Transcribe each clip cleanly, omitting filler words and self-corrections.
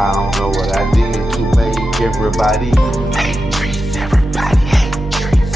I don't know what I did to make everybody hate Trees. Everybody hate Trees.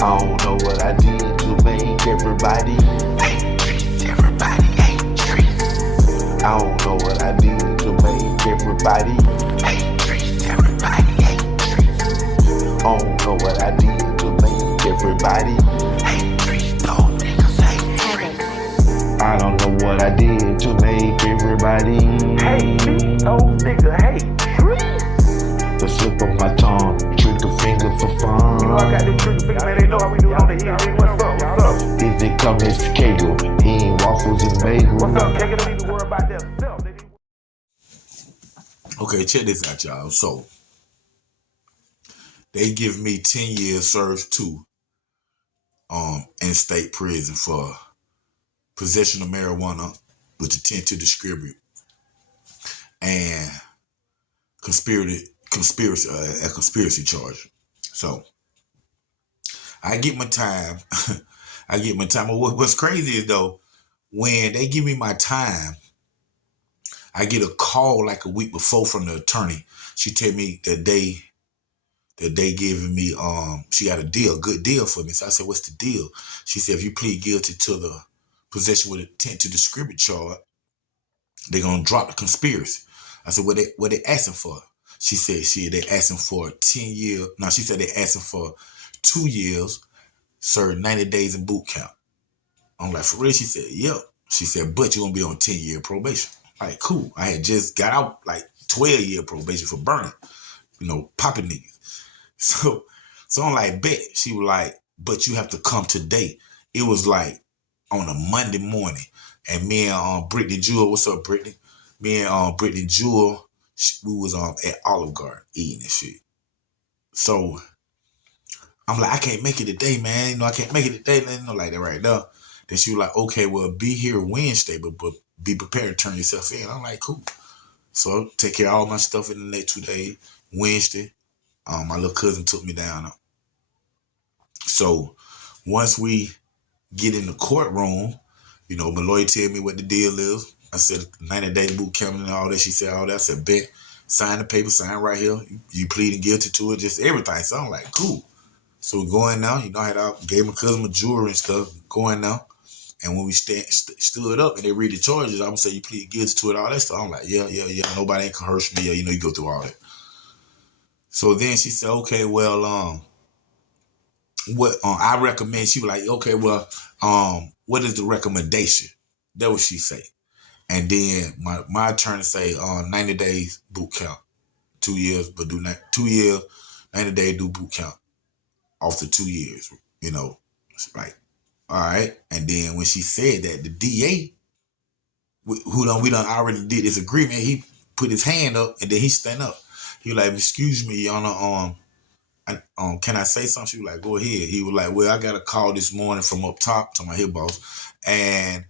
I don't know what I did to make everybody hate Trees. Everybody hate Trees. I don't know what I did to make everybody hate Trees. Everybody hate Trees. I don't know what I did to make everybody hate Trees. No niggas hate Trees. I don't know what I did to make everybody hate me. No nigga hate Trees. The slip of my tongue, trigger finger for fun. You know I got this trigger finger, man. They know how we do it on the ear. What's up? What's up? Is it coming to Kegel? He ain't waffles and bagels. What's up, Kegel? They need to worry about themselves. Okay, check this out, y'all. So, they give me 10 years served too in state prison for possession of marijuana with intent to distribute and a conspiracy charge. So I get my time. I get my time. What's crazy is though, when they give me my time, I get a call like a week before from the attorney. She tell me that they giving me she got a good deal for me. So I said, what's the deal? She said, if you plead guilty to the possession with intent to distribute charge, they're gonna drop the conspiracy. I said, what they asking for? She said they asking for 10 years. No, she said they asking for 2 years, served 90 days in boot camp. I'm like, for real? She said, yep. She said, but you're gonna be on 10-year probation. Like, cool. I had just got out like 12-year probation for burning, popping niggas. So I'm like, bet. She was like, but you have to come today. It was like on a Monday morning. And me and Brittany Jewel, what's up, Brittany? Me and Brittany Jewel, we was at Olive Garden eating and shit. So I'm like, I can't make it today, man. I can't make it today. Like that right now. Then she was like, okay, well, be here Wednesday, but be prepared to turn yourself in. I'm like, cool. So I take care of all my stuff in the next 2 days. Wednesday, my little cousin took me down. So once we get in the courtroom, my lawyer tell me what the deal is. I said 90-day boot camp and all that. She said all that. I said, bet. Sign the paper, sign right here. You pleading guilty to it, just everything. So I'm like, cool. So we're going now. I had gave my cousin my jewelry and stuff. Going now. And when we stood up and they read the charges, I'm gonna say you plead guilty to it, all that stuff. I'm like, yeah. Nobody ain't coerced me. Yeah, you go through all that. So then she said, okay, well, what I recommend. She was like, okay, well, what is the recommendation? That what she say. And then my attorney say 90 days boot camp, 2 years, but do 2 years, 90 days do boot camp off the 2 years. It's like, all right. And then when she said that, the DA, we done already did this agreement, he put his hand up and then he stand up. He was like, excuse me, Your Honor, can I say something? She was like, go ahead. He was like, well, I got a call this morning from up top to my head boss, and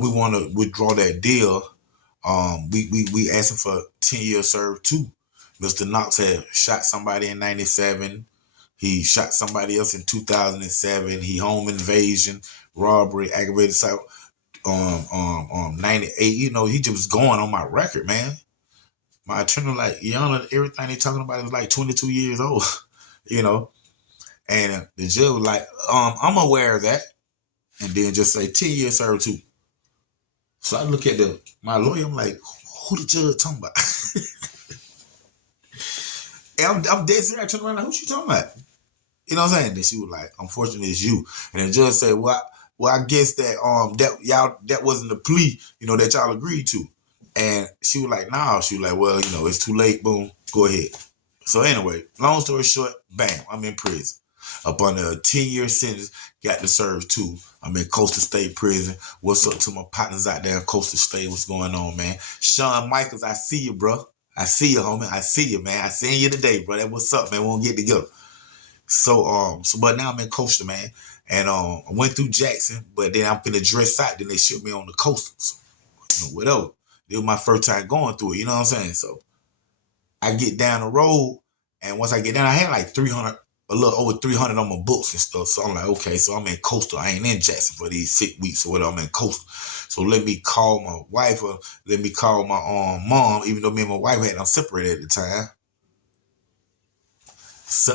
we want to withdraw that deal. We asking for 10 years served too. Mr. Knox had shot somebody in 97. He shot somebody else in 2007. He home invasion, robbery, aggravated assault, 98. He just was going on my record, man. My attorney like, Your Honor, everything they talking about is like 22 years old, And the judge was like, I'm aware of that. And then just say 10 years served too. So I look at my lawyer, I'm like, who the judge talking about? And I'm dead serious. I turn around like, who she talking about? You know what I'm saying? Then she was like, unfortunately, it's you. And the judge said, well, I guess that wasn't the plea, that y'all agreed to. And she was like, nah. She was like, well, it's too late. Boom, go ahead. So anyway, long story short, bam, I'm in prison. Up under a 10-year sentence, got to serve 2. I'm in Coastal State Prison. What's up to my partners out there in Coastal State? What's going on, man? Sean Michaels, I see you, bro. I see you, homie. I see you, man. I seen you today, bro. That what's up, man? We won't get together. So but now I'm in Coastal, man. And I went through Jackson, but then I'm finna dress out. Then they shipped me on the Coastal. So, whatever. It was my first time going through it, So I get down the road, and once I get down, I had like 300 a little over 300 on my books and stuff. So I'm like, okay, so I'm in Coastal. I ain't in Jackson for these 6 weeks or whatever. I'm in Coastal. So let me call my wife or let me call my mom, even though me and my wife had them separated at the time. So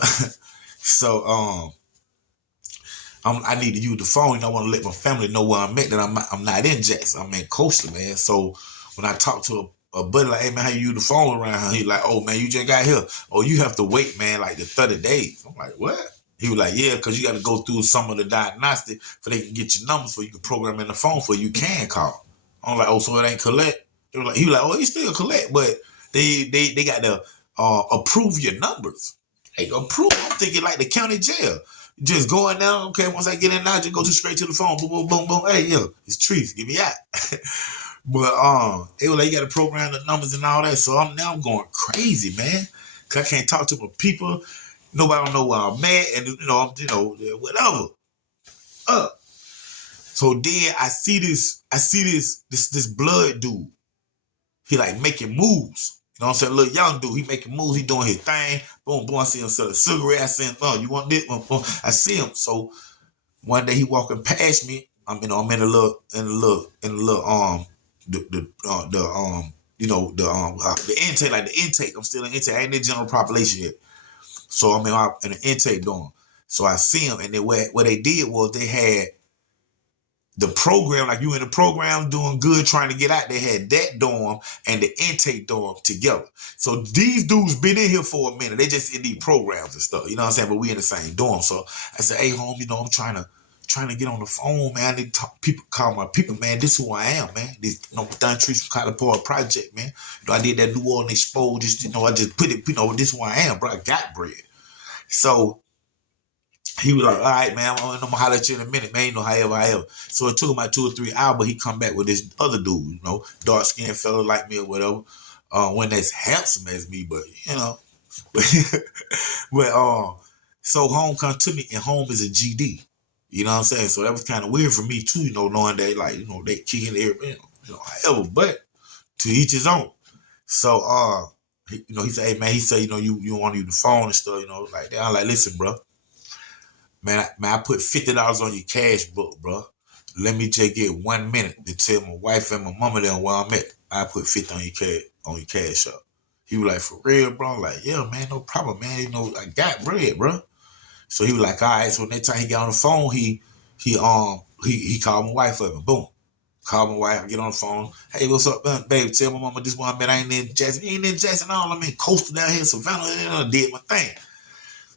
I need to use the phone. I want to let my family know where I'm at. That I'm not in Jackson. I'm in Coastal, man. So when I talk to a buddy like, hey man, how you use the phone around here? He like, oh man, you just got here. Oh, you have to wait, man, like the 30 days. I'm like, what? He was like, yeah, because you got to go through some of the diagnostic for they can get your numbers for you can program in the phone for you can call. I'm like, oh, so it ain't collect? He was like, oh, it's still collect, but they got to approve your numbers. Hey, approve. I'm thinking like the county jail. Just going down, okay, once I get in now, just go straight to the phone. Boom, boom, boom, boom. Hey, yo, it's Trees. Get me out. But they were like, you got to program the numbers and all that. So I'm going crazy, man. Cause I can't talk to my people. Nobody don't know where I'm at, and I'm whatever. So then I see this blood dude. He like making moves. You know what I'm saying? Little young dude, he making moves, he doing his thing. Boom, boom, I see him sell a cigarette. I see him, oh, you want this? Boom, boom. I see him. So one day he walking past me. I'm in the intake, like the intake. I'm still in intake. I ain't in the general population yet. So I'm in the intake dorm. So I see him, and then what they did was they had the program, like you in the program doing good, trying to get out. They had that dorm and the intake dorm together. So these dudes been in here for a minute. They just in these programs and stuff. You know what I'm saying? But we in the same dorm. So I said, hey, home, I'm trying to get on the phone, man. I need to talk, call my people, man. This is who I am, man. This, Dontrece from College Project, man. I did that New Orleans Expo. Just, I just put it, this is who I am, bro. I got bread. So he was like, all right, man, I'm gonna holler at you in a minute, man. However. So it took him about 2 or 3 hours, but he come back with this other dude, dark skinned fella like me or whatever. One that's handsome as me, but but so home come to me, and home is a GD. You know what I'm saying? So that was kind of weird for me too, knowing that they kicking everything, however, but to each his own. So he said, hey man, he said, you want to use the phone and stuff, like that. I'm like, listen, bro. Man, I put $50 on your cash book, bro. Let me just get 1 minute to tell my wife and my mama then where I'm at. I put 50 on your cash up. He was like, for real, bro? I'm like, yeah, man, no problem, man. I got bread, bro. So he was like, all right. So next time he got on the phone, he called my wife up and boom. Call my wife, get on the phone. Hey, what's up, babe? Tell my mama this one, man. I ain't in Jackson. You ain't in Jackson all. I'm in Coastal down here, Savannah. Did my thing.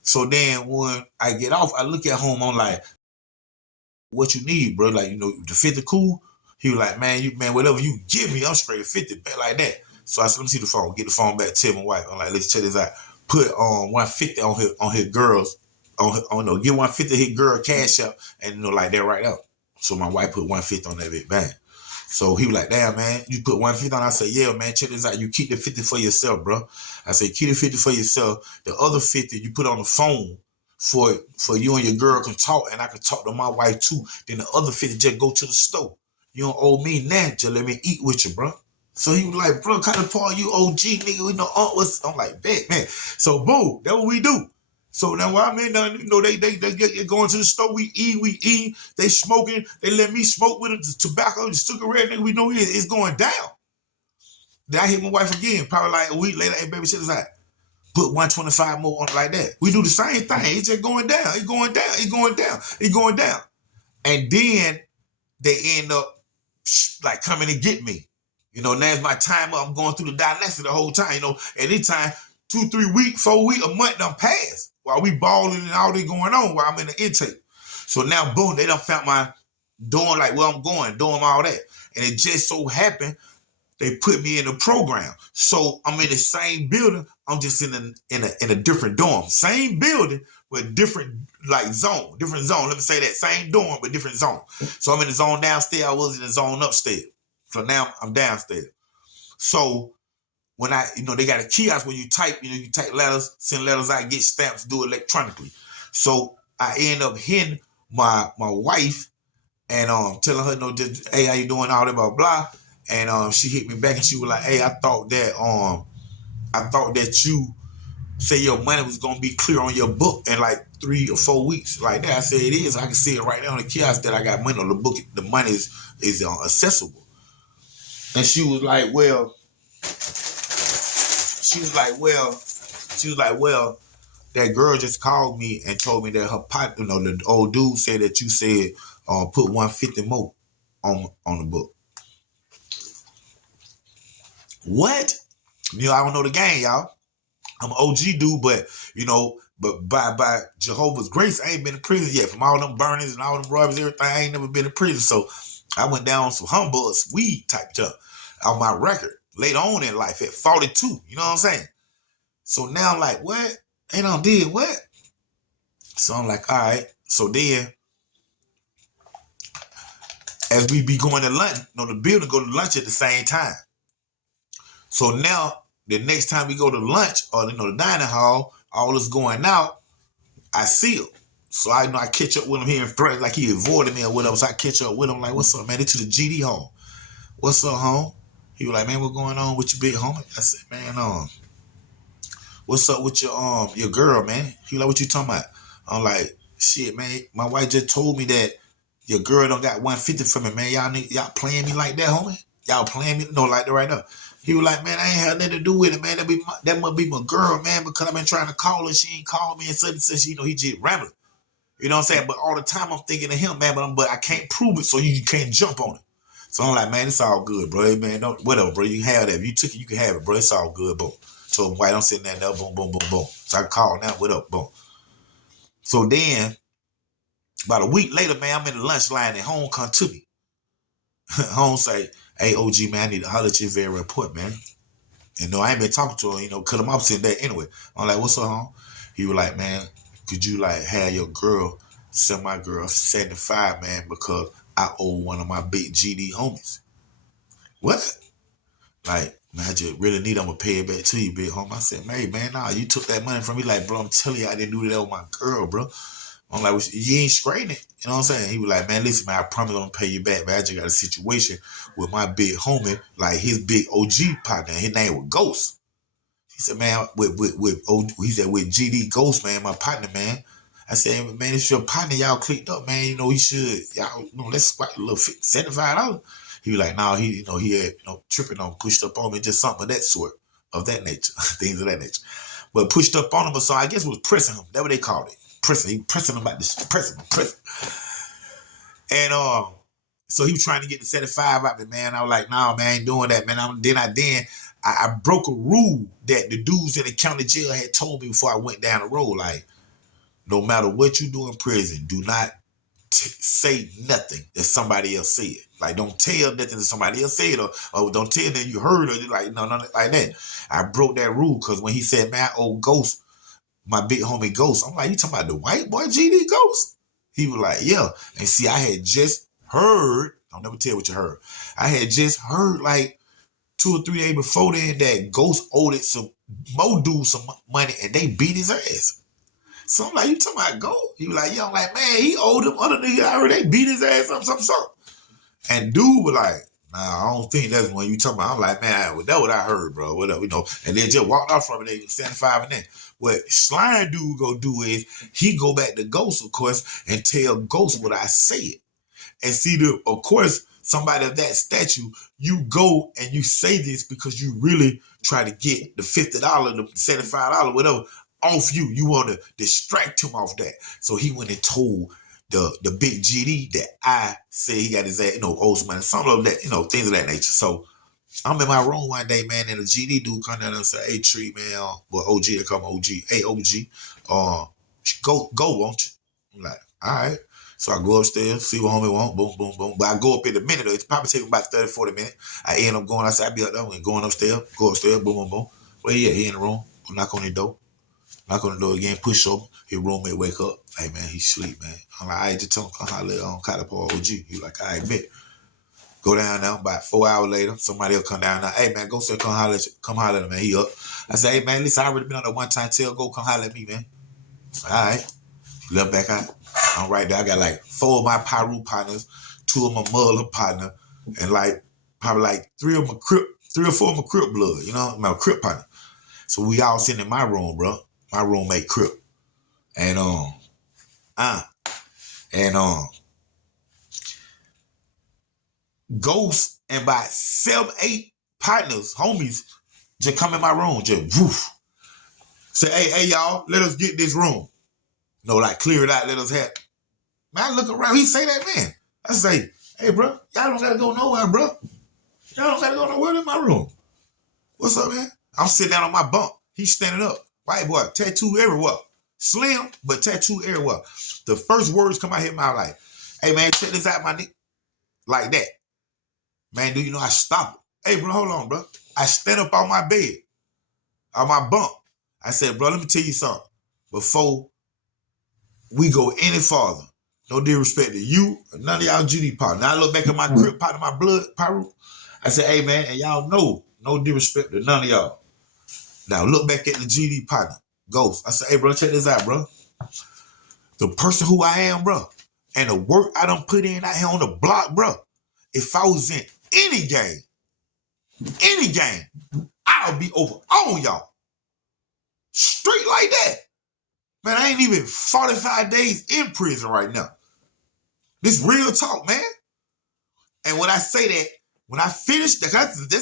So then when I get off, I look at home, I'm like, what you need, bro? Like, the 50 cool? He was like, man, whatever you give me, I'm straight 50, back like that. So I said, let me see the phone. Get the phone back, tell my wife. I'm like, let's check this out. Put 150 on his girls, get 150 his girl cash up, and like that right up. So my wife put 150 on that bit, bang. So he was like, damn, man, you put 150 on. I said, yeah, man, check this out. You keep the 50 for yourself, bro. I said, keep the 50 for yourself. The other 50 you put on the phone for you and your girl can talk, and I can talk to my wife too. Then the other 50 just go to the store. You don't owe me nothing. Just let me eat with you, bro. So he was like, bro, kind of Paul, you OG nigga. I'm like, bet, man. So boom, that's what we do. So now while I'm in there, they get going to the store, we eat, they smoking, they let me smoke with the tobacco, the cigarette, nigga, we know it's going down. Then I hit my wife again, probably like a week later, hey baby, shit is out. Put 125 more on it like that. We do the same thing, it's just going down, it's going down. And then they end up like coming to get me. Now it's my time up, I'm going through the dialysis the whole time, anytime 2, 3 weeks, 4 weeks, a month done passed while we balling and all that going on while I'm in the intake. So now, boom, they done found my doing like where I'm going, doing all that. And it just so happened they put me in the program. So I'm in the same building, I'm just in a different dorm. Same building, but different zone. Let me say that. Same dorm, but different zone. So I'm in the zone downstairs, I was in the zone upstairs. So now I'm downstairs. So when they got a kiosk where you type, you type letters, send letters out, get stamps, do it electronically. So I end up hitting my wife and telling her, just, hey, how you doing, all that, blah, blah. And she hit me back and she was like, hey, I thought that you say your money was gonna be clear on your book in like 3 or 4 weeks. Like that, I said it is. I can see it right now on the kiosk that I got money on the book. The money is accessible. And she was like, well, that girl just called me and told me that her partner, the old dude said that you said put 150 more on the book. What? I don't know the game, y'all. I'm an OG dude, but but by Jehovah's grace, I ain't been in prison yet. From all them burnings and all them robberies, everything, I ain't never been in prison. So I went down on some humbugs, weed type stuff on my record later on in life at 42. You know what I'm saying? So now I'm like, what? They done did what? So I'm like, all right. So then, as we be going to lunch, the building go to lunch at the same time. So now, the next time we go to lunch or the dining hall, all is going out, I see him. So I catch up with him here in front, like he avoided me or whatever. So I catch up with him, like, what's up, man? They to the GD home. What's up, home? He was like, man, what's going on with your big homie? I said, man, what's up with your girl, man? He like, what you talking about? I'm like, shit, man, my wife just told me that your girl don't got 150 for me, man. Y'all playing me like that, homie? Y'all playing me? No, like that right now. He was like, man, I ain't had nothing to do with it, man. That must be my girl, man, because I've been trying to call her. She ain't called me and such and such. He just rambling. You know what I'm saying? But all the time I'm thinking of him, man, but I can't prove it, so you can't jump on it. So I'm like, man, it's all good, bro. Hey, man, whatever, bro. You can have that. If you took it, you can have it, bro. It's all good, boom. Told him, white, I'm sitting there, boom, boom, boom, boom. So I called now, what up, boom. So then, about a week later, man, I'm in the lunch line and home come to me. Home say, hey, OG, man, I need to holler at you very important, man. And I ain't been talking to him, cut him off since that anyway. I'm like, what's up, home? He was like, man, could you have your girl send my girl 75, man, because I owe one of my big GD homies. What? Like, man, I just really need I'm gonna pay it back to you, big homie. I said, hey, man, nah, you took that money from me. Like, bro, I'm telling you, I didn't do that with my girl, bro. I'm like, well, you ain't straightening it. You know what I'm saying? He was like, man, listen, man, I promise I'm gonna pay you back, man. I just got a situation with my big homie, like his big OG partner. His name was Ghost. He said, man, with GD Ghost, man, my partner, man. I said, man, it's your partner, y'all clicked up, man. He should, y'all, let's squat a little $75. He was like, nah, he had, tripping on, pushed up on me, just something of that sort, of that nature, things of that nature. But pushed up on him, so I guess it was pressing him. That's what they called it. He pressing him about this, pressing. And so he was trying to get the 75 out of me, man. I was like, nah, man, I ain't doing that, man. I broke a rule that the dudes in the county jail had told me before I went down the road. Like, no matter what you do in prison, do not say nothing that somebody else said. Like, don't tell nothing that somebody else said, or don't tell them you heard, or like, no, like that. I broke that rule because when he said, man, old Ghost, my big homie Ghost, I'm like, you talking about the white boy GD Ghost? He was like, yeah. And see, I had just heard, I'll never tell what you heard. I had just heard like 2 or 3 days before then that Ghost owed it some more dudes some money and they beat his ass. So I'm like, you talking about Ghost? He was like, yeah. I'm like, man, he owed them other niggas. I heard they beat his ass something. And dude was like, nah, I don't think that's what you talking about. I'm like, man, that's what I heard, bro. Whatever, And then just walked off from it, they 75 and then. What Slime dude go do is he go back to Ghost, of course, and tell Ghost what I said. And see, of course, somebody of that stature, you go and you say this because you really try to get the $50, the $75, whatever, off you. You want to distract him off that. So he went and told the big GD that I said he got his ass, owes some money, some of that, things of that nature. So I'm in my room one day, man, and a GD dude come down and say, hey, Tree, man, OG, they call me OG. Hey, OG, go, won't you? I'm like, all right. So I go upstairs, see what homie want, boom, boom, boom. But I go up in a minute, it's probably taking about 30, 40 minutes. I end up going outside, I be up there, and going upstairs, go upstairs, boom, boom, boom. Well, yeah, he in the room, knock on the door. Knock on the door again, push over. His roommate wake up. Hey, man, he sleep, man. I'm like, all right, just tell him come holler on Catapult OG. He like, all right, bet. Go down now. About 4 hours later, somebody will come down now. Hey, man, go say come holler at him, man. He up. I say, hey, man, listen, I already been on that one time. Go come holler at me, man. All right. Left back out. I'm right there. I got like 4 of my Pyru partners, 2 of my Mullen partner, and like probably like 3 or 4 of my Crip blood, my Crip partner. So we all sitting in my room, bro. my roommate Crip. And Ghost and about 7, 8 partners, homies, just come in my room, just woof. Say, hey, y'all, let us get this room. No, like clear it out, let us have. Man, I look around, he say that, man. I say, hey, bro, y'all don't gotta go nowhere, bro. Y'all don't gotta go nowhere in my room. What's up, man? I'm sitting down on my bunk. He's standing up. White boy, tattoo everywhere. Slim, but tattoo everywhere. The first words come out of his mouth like, hey, man, check this out, my nigga. Like that. Man, do you know I stop it? Hey, bro, hold on, bro. I stand up on my bed, on my bunk. I said, bro, let me tell you something. Before we go any farther, no disrespect to you or none of y'all GD partners. Now I look back at my grip partner, my blood partner. I said, hey, man, and y'all know, no disrespect to none of y'all. Now look back at the GD partner, Ghost. I said, hey, bro, check this out, bro. The person who I am, bro, and the work I done put in out here on the block, bro, if I was in any game, I'll be over on y'all. Straight like that. Man, I ain't even 45 days in prison right now. This real talk, man. And when I say that, when I finish, this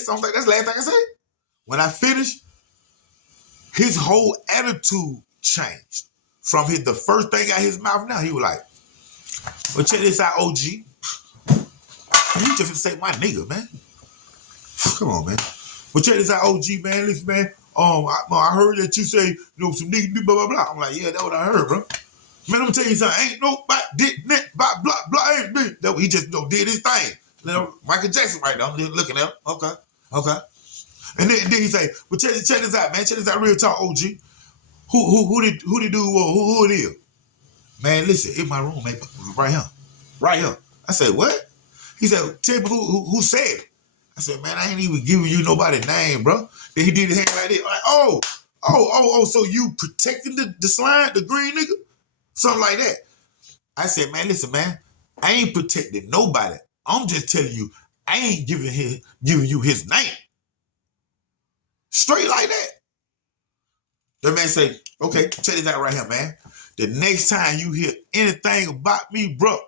sounds like that's the last thing I say. When I finish, his whole attitude changed. From the first thing out his mouth now, he was like, well, check this out, OG. You just say my nigga, man. Come on, man. But check this out, OG, man. Listen, man. I heard that you say, some nigga do blah, blah, blah. I'm like, yeah, that's what I heard, bro. Man, let me tell you something. Ain't nobody did net, blah, blah, blah, ain't me. That he just did his thing. Michael Jackson right now. I'm just looking at him. Okay. And then he say, well, check this out, man. Check this out, real talk, OG. Who the dude was? Who it is? Man, listen, in my room, man, right here. I said, what? He said, tell me who said it. I said, man, I ain't even giving you nobody's name, bro. Then he did his hand like this. Like, oh, so you protecting the slime, the green nigga? Something like that. I said, man, listen, man, I ain't protecting nobody. I'm just telling you, I ain't giving you his name. Straight like that. The man say, okay, check this out right here, man. The next time you hear anything about me, bro,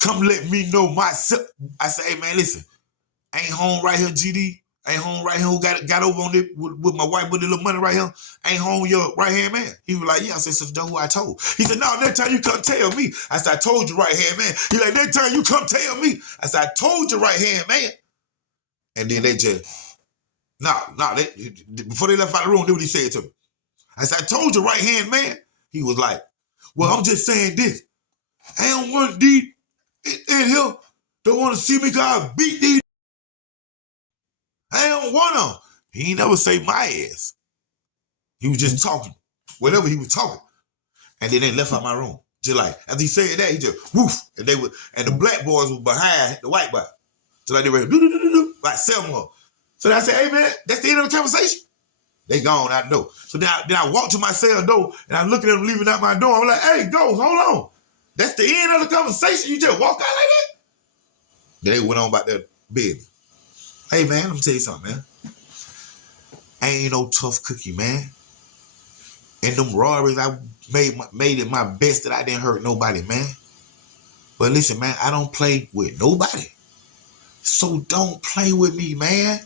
come let me know myself. I say, hey, man, listen, I ain't home right here, GD. I ain't home right here who got over on it with my wife with the little money right here. I ain't home your right-hand man. He was like, yeah. I said, so that's who I told. He said, no, next time you come tell me. I said, I told you right-hand man. He like, next time you come tell me. I said, I told you right-hand man. And then they just, before they left out the room, that's what he said to me. I said, I told you right-hand man. He was like, well, I'm just saying this. I don't want these in here. Don't want to see me because I beat these. I don't want them. He ain't never say my ass. He was just talking. Whatever he was talking. And then they left out my room. Just like, after he said that, he just woof. And the black boys were behind the white boy. So like they were do, like 7 of them. So I said, hey man, that's the end of the conversation. They gone, I know. So then I walked to my cell door and I look at them leaving out my door. I'm like, hey, Ghost, hold on. That's the end of the conversation. You just walk out like that? Then they went on about their business. Hey, man, let me tell you something, man. I ain't no tough cookie, man. In them robberies, I made it my best that I didn't hurt nobody, man. But listen, man, I don't play with nobody. So don't play with me, man.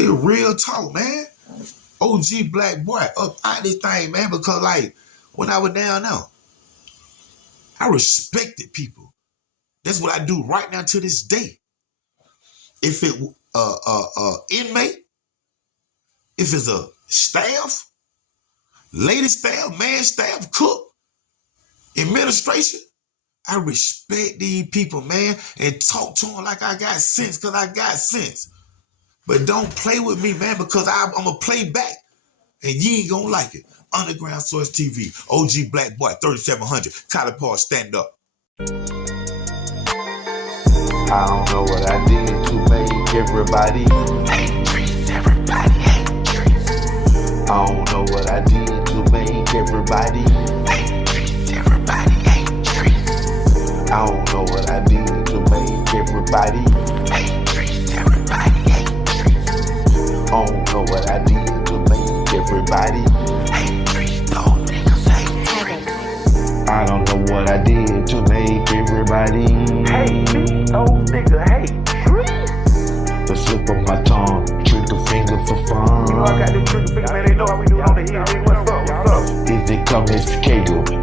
It's real talk, man. OG black boy up out this thing, man, because, like, when I was down there, I respected people. That's what I do right now to this day. If it inmate, if it's a staff, lady staff, man staff, cook, administration, I respect these people, man, and talk to them like I got sense, because I got sense. But don't play with me, man, because I'm going to play back, and you ain't going to like it. Underground Source TV, OG Black Boy, 3700, Tyler Paul, stand up. I don't know what I did to make everybody hate Trees. Everybody hate Trees. I don't know what I did to make everybody hate Trees. Everybody hate Trees. I don't know what I did to make everybody hate Trees. Everybody hate Trees. I don't know what I did to make everybody everybody. Hate Trees, those niggas hate Trees. I don't know what I did to make everybody hate me, those niggas hate Trees. the slip of my tongue, trigger finger for fun. You know I got this trigger finger, man. They know how we do it on the hill. What's up? What's up? Is it coming, Cato?